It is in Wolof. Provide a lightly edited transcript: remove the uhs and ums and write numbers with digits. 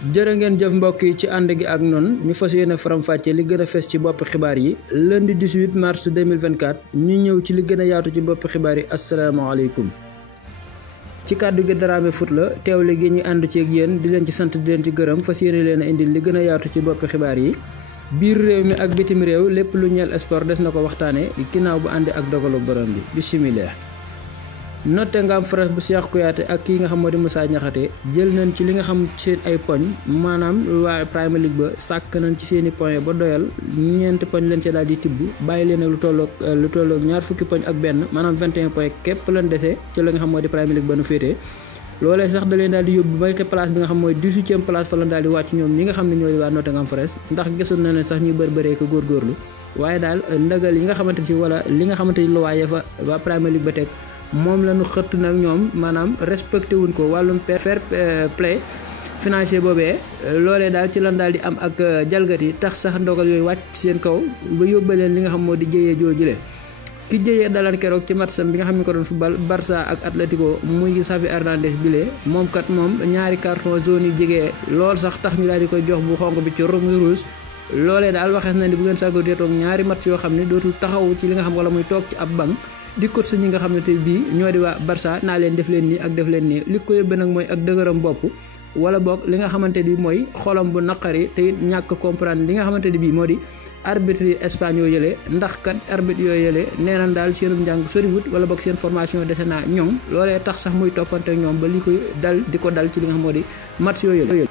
jërë ngeen jëf mbokk yi ci ànd gi ak noonu ñu fas yéene faram-fàcce li gën a fes ci bopp xibaar yi lundi 18 mars 2024 ñu ñëw ci li gën a yaatu ci bopp xibaar yi asalaamaaleykum. ci kàddu gi Dramé Foot la teewle gi ñu ànd ci ak yéen di leen ci sant di leen ci gërëm fas yéene leen a indil li gën a yaatu ci bopp xibaar yi biir réew mi ak bitim réew lépp lu ñeel sport des na ko waxtaane ginnaaw bu àndi ak dogalu borom bi bisimilah. Nottingham Forest bu Cheikh Kouyaté ak kii nga xam moo di Moussa Niakhaté jël nañ ci li nga xam seen ay poñ maanaam waa Premier League ba sàkk nañ ci seeni poñ ba doyal ñeenti poñ leen ci daal di tibb bàyyi leen ak lu tolloog ñaar fukki poñ ak benn maanaam 21 poñ képp leen dese ci la nga xam moo di Premier League ba nu féetee loolee sax da leen daal di yóbbu ba place bi nga xam mooy 18e place fa la daal di wàcc ñoom ñi nga xam ne ñooy waa Nottingham Forest ndax gisoon na ne sax ñuy bëree ko góorgóorlu waaye daal ndagal yi nga xamante ci wala li nga xamante ni lu waaye fa waa Premier League ba teg moom la ñu xëtt nag ñoom maanaam respecté wuñ ko wàllum fair play financier boobee loolee daal ci lan daal di am ak jalgati tax sax ndogal yooyu wàcc seen kaw ba yóbbaleen li nga xam moo di jëyee joojule ki jëyee dalan keroog ci matcham bi nga xam ne ko doon football Barça ak Atlético muy Xavi Hernandez bile moom kat moom ñaari carton jaune yi jege lool sax tax ñu daal di koy jox bu xonk bi ci rouge loolee daal waxees na ni bu ngeen sàggatee toog ñaari match yoo xam ne dootul taxaw ci li nga xam wala muy toog ci ab banc di coach ñi nga xam ne tey bii ñoo di waa Barça naa leen def leen nii ak def leen nii li ko yóbbee nag mooy ak dëgëram bopp wala boog li nga xamante ni mooy xolam bu naqari te it ñàkk comprendre li nga xamante ni bii moo di arbitre yi Espagne yoo yëlee ndax kat arbitre yoo yëlee nee nañ daal seen njàng soriwut wala boog seen formation dese naa ñoom loolee tax sax muy toppante ak ñoom ba li koy dal di ko dal ci li nga xam moo di match yoo yëlee